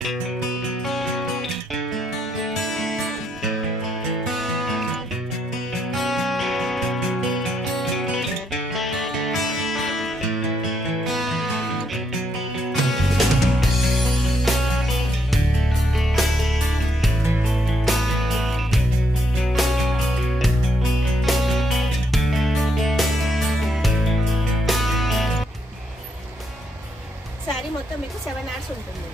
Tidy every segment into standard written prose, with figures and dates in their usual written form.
శారీ మొత్తం మీకు 7 hours ఉంటుంది.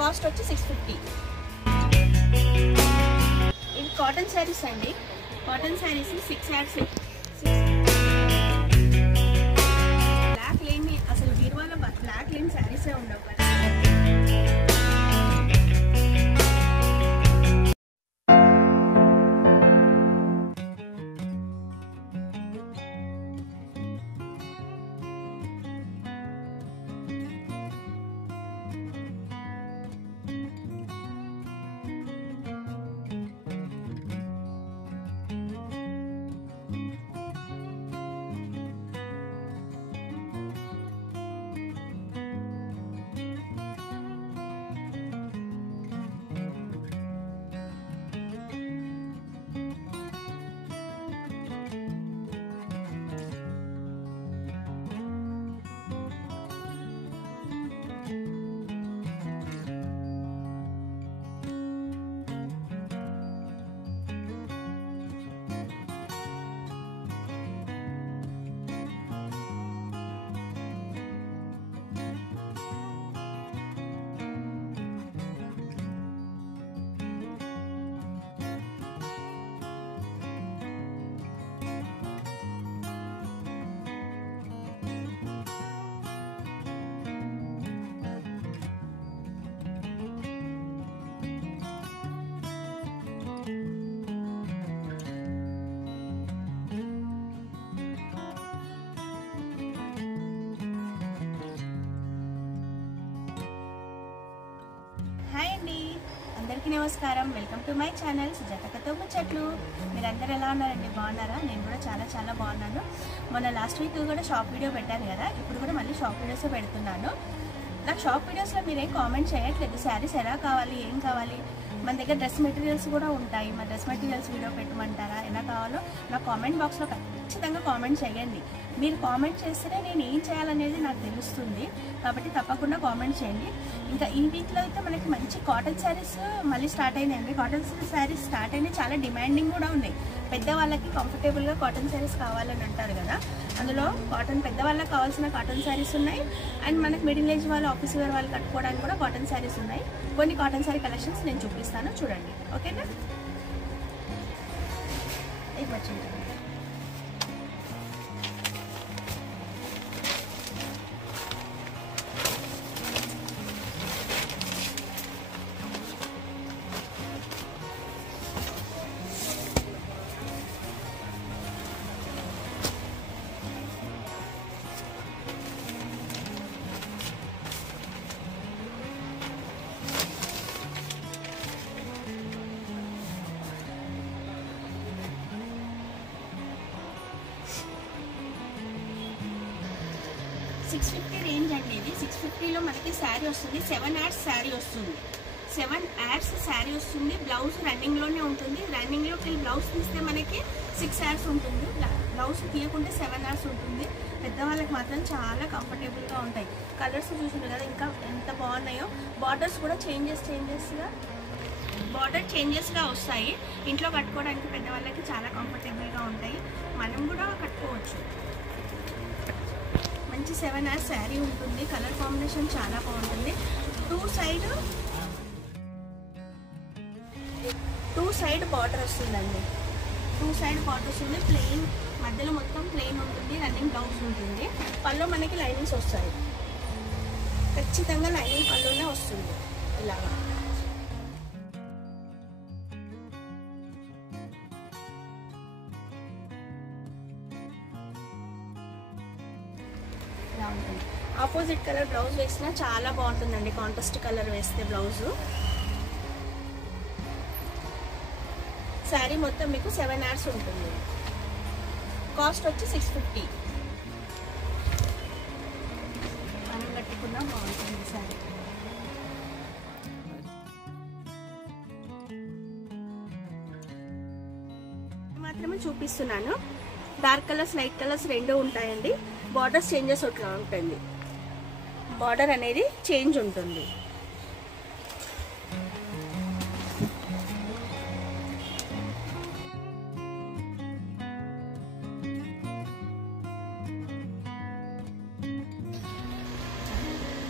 కాస్ట్ వచ్చి 650. ఇవి కాటన్ శారీస్ అండి. Cotton saris 6 hours. బ్లాక్ లేని అసలు బీరువాలో బ్లాక్ లేని శారీసే ఉండవు కదా. హాయ్ అండి, అందరికీ నమస్కారం. వెల్కమ్ టు మై ఛానల్ సుజాతకతో ముచ్చట్లు. మీరందరూ ఎలా ఉన్నారండి? బాగున్నారా? నేను కూడా చాలా బాగున్నాను. మొన్న లాస్ట్ వీక్ కూడా షాప్ వీడియో పెట్టాను కదా, ఇప్పుడు కూడా మళ్ళీ షాప్ వీడియోస్ పెడుతున్నాను. నాకు షాప్ వీడియోస్లో మీరేం కామెంట్ చేయట్లేదు. శారీస్ ఎలా కావాలి, ఏం కావాలి, మన దగ్గర డ్రెస్ మెటీరియల్స్ కూడా ఉంటాయి. మా డ్రెస్ మెటీరియల్స్ వీడియో పెట్టమంటారా, ఎలా కావాలో నా కామెంట్ బాక్స్లో ఖచ్చితంగా కామెంట్ చేయండి. మీరు కామెంట్ చేస్తేనే నేను ఏం చేయాలనేది నాకు తెలుస్తుంది. కాబట్టి తప్పకుండా కామెంట్ చేయండి. ఇంకా ఈ వీక్లో అయితే మనకి మంచి కాటన్ శారీస్ మళ్ళీ స్టార్ట్ అయినాయండి. కాటన్ శారీస్ స్టార్ట్ అయినాయి, చాలా డిమాండింగ్ కూడా ఉన్నాయి. పెద్దవాళ్ళకి కంఫర్టబుల్గా కాటన్ శారీస్ కావాలని అంటారు కదా, అందులో పెద్దవాళ్ళకి కావాల్సిన కాటన్ శారీస్ ఉన్నాయి. అండ్ మనకి మిడిల్ ఏజ్ వాళ్ళు, ఆఫీస్ వేర్ వాళ్ళు కట్టుకోవడానికి కూడా కాటన్ శారీస్ ఉన్నాయి. కొన్ని కాటన్ శారీ కలెక్షన్స్ నేను చూపిస్తాను, చూడండి. ఓకేనా? ఇది వచ్చింది. $650 రేంజ్ అండి. ఇది 650లో మనకి శారీ వస్తుంది. 7 hours శారీ వస్తుంది. 7 hours శారీ వస్తుంది. బ్లౌజ్ రన్నింగ్లోనే ఉంటుంది. రన్నింగ్లోకి బ్లౌజ్ తీస్తే మనకి 6 hours ఉంటుంది. బ్లౌజ్ తీయకుంటే 7 hours ఉంటుంది. పెద్దవాళ్ళకి మాత్రం చాలా కంఫర్టబుల్గా ఉంటాయి. కలర్స్ చూసిండ్రు కదా ఇంకా ఎంత బాగున్నాయో. బార్డర్స్ కూడా చేంజెస్గా వస్తాయి. ఇంట్లో కట్టుకోవడానికి పెద్దవాళ్ళకి చాలా కంఫర్టబుల్గా ఉంటాయి. మనం కూడా కట్టుకోవచ్చు. మంచి 7 hours శారీ ఉంటుంది. కలర్ కాంబినేషన్ చాలా బాగుంటుంది. టూ సైడ్ బార్డర్ వస్తుందండి. టూ సైడ్ బార్డర్ వస్తుంది. ప్లెయిన్ మధ్యలో మొత్తం ప్లెయిన్ ఉంటుంది. రన్నింగ్ బ్లౌజ్ ఉంటుంది. పళ్ళు మనకి లైనింగ్స్ వస్తాయి. ఖచ్చితంగా లైనింగ్ పళ్ళునే వస్తుంది. ఇలాగా ఆపోజిట్ కలర్ బ్లౌజ్ వేసినా చాలా బాగుంటుందండి. కాంట్రాస్ట్ కలర్ వేస్తే బ్లౌజు. శారీ మొత్తం మీకు 7 hours ఉంటుంది. కాస్ట్ వచ్చి 650. మనం కట్టుకున్నా బాగుంటుంది శారీ. మాత్రమే చూపిస్తున్నాను. డార్క్ కలర్స్ లైట్ కలర్స్ రెండు ఉంటాయండి. బార్డర్స్ చేంజెస్ అట్లా ఉంటుంది, బార్డర్ అనేది చేంజ్ ఉంటుంది.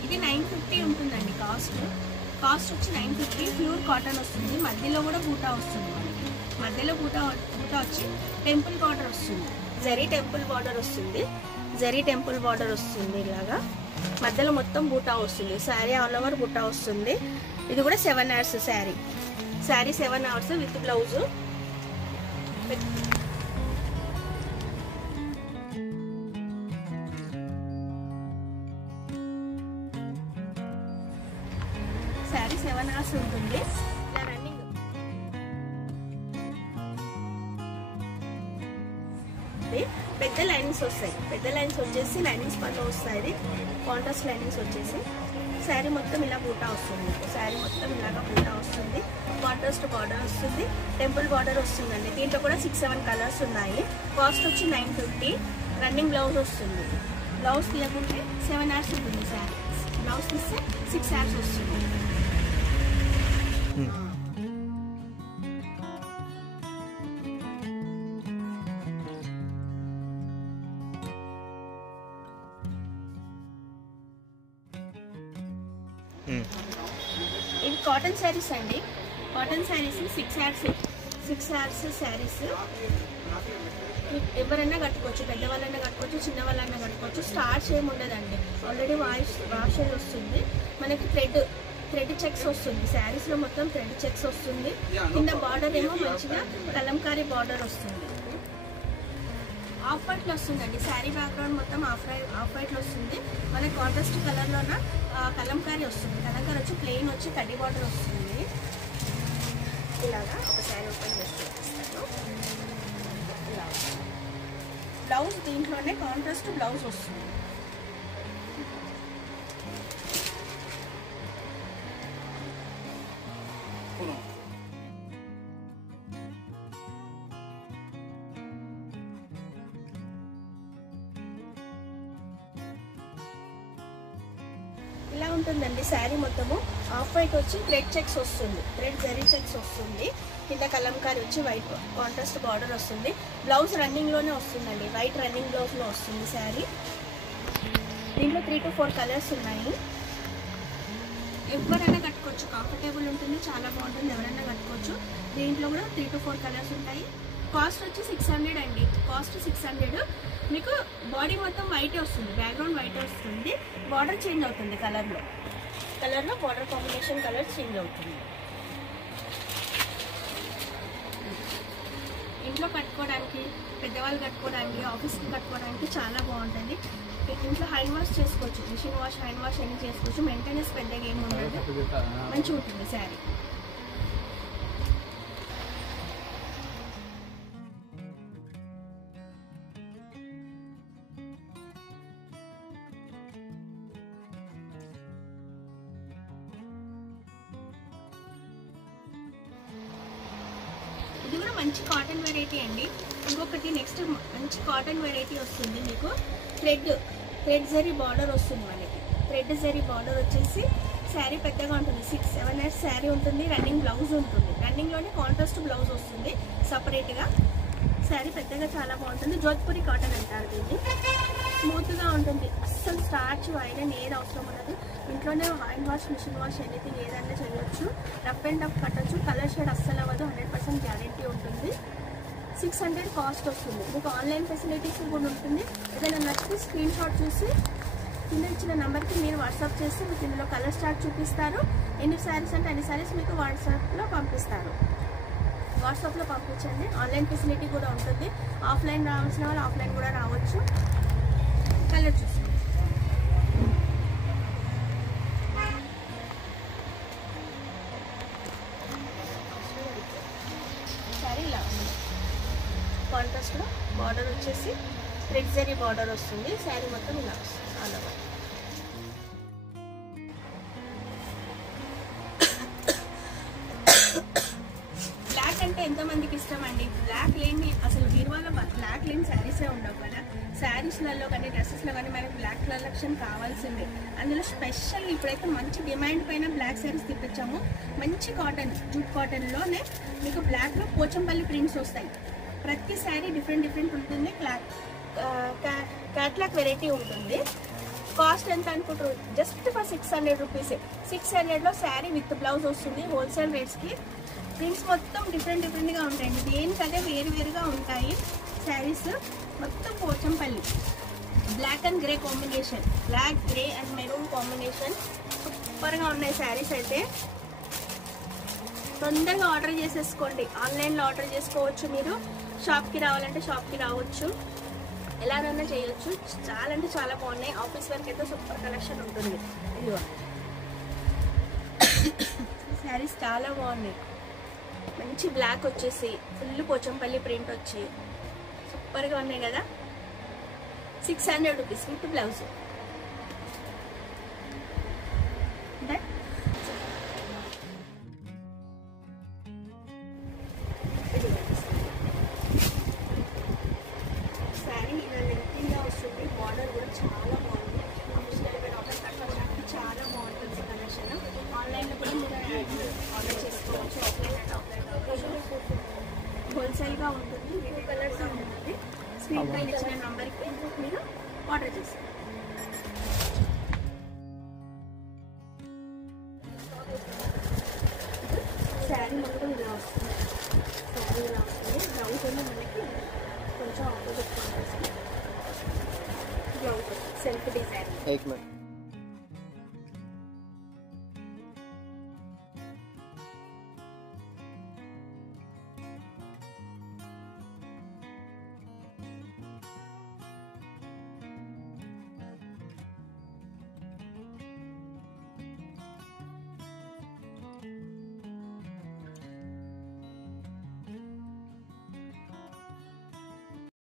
ఇది 950 ఉంటుందండి. కాస్ట్ వచ్చి 950. ప్యూర్ కాటన్ వస్తుంది. మధ్యలో కూడా బూటా వస్తుంది మనకి. మధ్యలో బూటా వచ్చి టెంపుల్ బార్డర్ వస్తుంది. జరీ టెంపుల్ బార్డర్ వస్తుంది. ఇలాగా మధ్యలో మొత్తం బూటా వస్తుంది. శారీ ఆల్ ఓవర్ బూటా వస్తుంది. ఇది కూడా 7 hours sari 7 hours with blouse. Sari 7 hours ఉంటుంది. ఇలా రన్నింగ్ పెద్ద లైనింగ్స్ వస్తాయి. పెద్ద లైన్స్ వచ్చేసి లైనింగ్స్ పళ్ళు వస్తాయి. కాంట్రాస్ట్ లైనింగ్స్ వచ్చేసి శారీ మొత్తం ఇలా బూటా వస్తుంది. శారీ మొత్తం ఇలాగా బూటా వస్తుంది. కాంట్రాస్ట్ బార్డర్ వస్తుంది. టెంపుల్ బార్డర్ వస్తుందండి. దీంట్లో కూడా 6-7 కలర్స్ ఉన్నాయి. కాస్ట్ వచ్చి 950. రన్నింగ్ బ్లౌజ్ వస్తుంది. బ్లౌజ్ తీయకుంటే 7 hours ఉంటుంది. శారీ బ్లౌజ్ తీస్తే 6 hours వస్తుంది. ఇవి కాటన్ శారీస్ అండి. Cotton saris 6 hours saris. ఎవరైనా కట్టుకోవచ్చు, పెద్దవాళ్ళైనా కట్టుకోవచ్చు, చిన్నవాళ్ళైనా కట్టుకోవచ్చు. స్టార్చ్ ఏమి ఉండదండి. ఆల్రెడీ వాష్ వస్తుంది మనకి. థ్రెడ్ చెక్స్ వస్తుంది. శారీస్లో మొత్తం థ్రెడ్ చెక్స్ వస్తుంది. కింద బార్డర్ ఏమో మంచిగా కలంకారీ బార్డర్ వస్తుంది. ఆఫ్ వైట్లో వస్తుందండి. శారీ బ్యాక్గ్రౌండ్ మొత్తం ఆఫ్ వైట్లో వస్తుంది. మనకి కాంట్రాస్ట్ కలర్లోన కలంకారీ వస్తుంది. కలంకారీ వచ్చి ప్లెయిన్ వచ్చి కడ్డీ బార్డర్ వస్తుంది. ఇలాగా ఒక శారీ ఓపెన్ చేసి చూపిస్తాను. బ్లౌజ్ దీంట్లోనే కాంట్రాస్ట్ బ్లౌజ్ వస్తుంది. ఇలా ఉంటుందండి శారీ మొత్తము. ఆఫ్ వైట్ వచ్చి థ్రెడ్ చెక్స్ వస్తుంది. థ్రెడ్ జరీ చెక్స్ వస్తుంది. కింద కలంకారీ వచ్చి వైట్ కాంట్రాస్ట్ బార్డర్ వస్తుంది. బ్లౌజ్ రన్నింగ్లోనే వస్తుందండి. వైట్ రన్నింగ్ బ్లౌజ్లో వస్తుంది శారీ. దీంట్లో 3 to 4 కలర్స్ ఉన్నాయి. ఎవరైనా కట్టుకోవచ్చు. కంఫర్టబుల్ ఉంటుంది, చాలా బాగుంటుంది. ఎవరైనా కట్టుకోవచ్చు. దీంట్లో కూడా 3 to 4 కలర్స్ ఉంటాయి. కాస్ట్ వచ్చి 600 అండి. కాస్ట్ 600. మీకు బాడీ మొత్తం వైటే వస్తుంది. బ్యాక్గ్రౌండ్ వైటే వస్తుంది. బార్డర్ చేంజ్ అవుతుంది. కలర్లో బార్డర్ కాంబినేషన్ కలర్ చేంజ్ అవుతుంది. ఇంట్లో కట్టుకోవడానికి, పెద్దవాళ్ళు కట్టుకోవడానికి, ఆఫీస్కి కట్టుకోవడానికి చాలా బాగుంటుంది. ఇంట్లో హ్యాండ్ వాష్ చేసుకోవచ్చు. మిషన్ వాష్, హ్యాండ్ వాష్ అన్ని చేసుకోవచ్చు. మెయింటెనెన్స్ పెద్దగా ఏమి ఉండదు. మంచిగా ఉంటుంది శారీ. ఇది కూడా మంచి కాటన్ వెరైటీ అండి. ఇంకొకటి నెక్స్ట్ మంచి కాటన్ వెరైటీ వస్తుంది మీకు. థ్రెడ్ జరీ బార్డర్ వస్తుంది మనకి. థ్రెడ్ జరీ బార్డర్ వచ్చేసి శారీ పెద్దగా ఉంటుంది. 6-7 hours శారీ ఉంటుంది. రన్నింగ్ బ్లౌజ్ ఉంటుంది. రన్నింగ్లోనే కాంట్రాస్ట్ బ్లౌజ్ వస్తుంది సపరేట్గా. శారీ పెద్దగా చాలా బాగుంటుంది. జోధ్పూరి కాటన్ అంటారు దీన్ని. స్మూత్గా ఉంటుంది. అస్సలు స్టార్చ్ ఐరన్ ఏది అవసరం ఉండదు. ఇంట్లోనే hand wash, machine wash anything ఏదైనా చేయవచ్చు. రఫ్ అండ్ టఫ్ కట్టచ్చు. కలర్ షేడ్ అస్సలు అవ్వదు. 100% గ్యారెంటీ ఉంటుంది. 600 కాస్ట్ వస్తుంది. మీకు ఆన్లైన్ ఫెసిలిటీస్ కూడా ఉంటుంది. ఏదైనా నచ్చితే స్క్రీన్ షాట్ చూసి కింద ఇచ్చిన నెంబర్కి మీరు వాట్సాప్ చేసి మీకు ఇందులో కలర్ చార్ట్ చూపిస్తారు. ఎన్ని శారీస్ అంటే అన్ని శారీస్ మీకు వాట్సాప్లో పంపిస్తారు. వాట్సాప్లో పంపించండి. ఆన్లైన్ ఫెసిలిటీ కూడా ఉంటుంది. ఆఫ్లైన్ రావాల్సిన వాళ్ళు ఆఫ్లైన్ కూడా రావచ్చు. కలర్ చూసి శారీ ఇలా కాంట్రాస్ట్లో బార్డర్ వచ్చేసి థ్రెడ్ జరీ బార్డర్ వస్తుంది. శారీ మొత్తం ఇలా వస్తుంది. ఆల్ ఓవర్ బ్లాక్ అంటే ఎంతమందికి ఇష్టం అండి? బ్లాక్ లేని అసలు బీరువాలో బ్లాక్ లేని శారీసే ఉండవు కదా. శారీస్లలో కానీ డ్రెస్సెస్లో కానీ మనకి బ్లాక్ కలెక్షన్ కావాల్సిందే. అందులో స్పెషల్ ఇప్పుడైతే మంచి డిమాండ్ పైన బ్లాక్ శారీస్ తెప్పించాము. మంచి కాటన్, జూట్ కాటన్లోనే మీకు బ్లాక్లో పోచంపల్లి ప్రింట్స్ వస్తాయి. ప్రతి శారీ డిఫరెంట్ ఉంటుంది. క్యాట్లాగ్ వెరైటీ ఉంటుంది. కాస్ట్ ఎంత అనుకుంటారు? Just for 600 rupees. 600లో శారీ విత్ బ్లౌజ్ వస్తుంది. హోల్సేల్ రేట్స్కి. ప్రింట్స్ మొత్తం డిఫరెంట్గా ఉంటాయండి. దేనికదే వేరుగా ఉంటాయి. శారీస్ మొత్తం Pochampally black and grey combination, black grey and maroon combination సూపర్గా ఉన్నాయి శారీస్. అయితే తొందరగా ఆర్డర్ చేసేసుకోండి. ఆన్లైన్లో ఆర్డర్ చేసుకోవచ్చు. మీరు షాప్కి రావాలంటే షాప్కి రావచ్చు. ఎలాగైనా చేయొచ్చు. చాలా అంటే చాలా బాగున్నాయి. ఆఫీస్ వర్క్ అయితే సూపర్ కలెక్షన్ ఉంటుంది. ఇదిగో శారీస్ చాలా బాగున్నాయి. మంచి బ్లాక్ వచ్చేసి ఫుల్ పోచంపల్లి ప్రింట్ వచ్చి సూపర్గా ఉన్నాయి కదా. 600 రూపీస్ విత్ బ్లౌజ్. శారీ ఇలా లెంగ్తీగా వస్తుంది. బార్డర్ కూడా చాలా బాగుంది. చాలా బాగుంటుంది కలెక్షన్. ఆన్లైన్లో కూడా మీరు ఆర్డర్ చేసుకోవచ్చు. ఆఫ్లైన్ హోల్సేల్గా ఉంటుంది. వివిధ కలర్స్ ఉంటుంది. స్క్రీన్ పైన ఇచ్చిన నంబర్కి మీరు ఆర్డర్ చేస్తారు. శారీ మొత్తం ఇలా వస్తుంది. శారీ ఇలా వస్తుంది. బ్లౌజ్ ఏమో మనకి కొంచెం opposite contrast blouse self design.